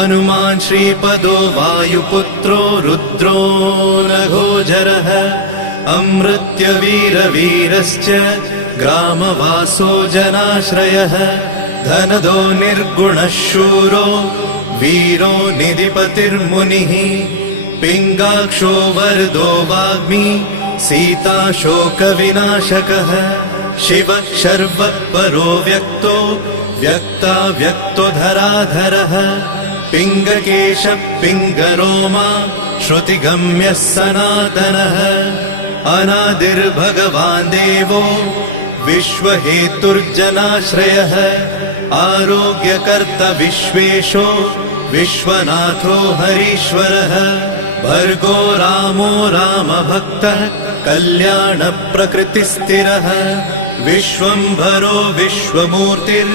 हनुमान् श्रीपदो वायुपुत्रो रुद्रो नघोजरः अमृत्यवीरवीरश्च ग्रामवासो जनाश्रयः धनदो निर्गुणः शूरो वीरो निधिपतिर्मुनिः पिङ्गाक्षो वरदो वाग्मी सीताशोकविनाशकः शिवः शर्वपरो व्यक्तो व्यक्ताव्यक्तो धराधरः पिङ्गकेशः पिङ्गरोमा श्रुतिगम्यः सनातनः अनादिर्भगवान् देवो विश्वहेतुर्जनाश्रयः आरोग्यकर्ता विश्वेशो विश्वनाथो हरीश्वरः भर्गो रामो रामभक्तः कल्याणप्रकृतिस्थिरः विश्वम्भरो विश्वमूर्तिर्